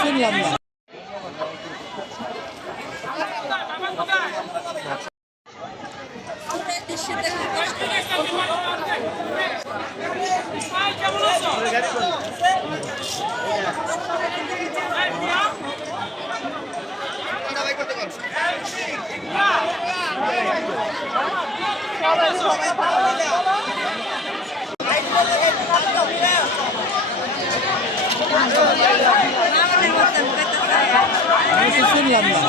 শুনলাম না আমি তো শুনলাম না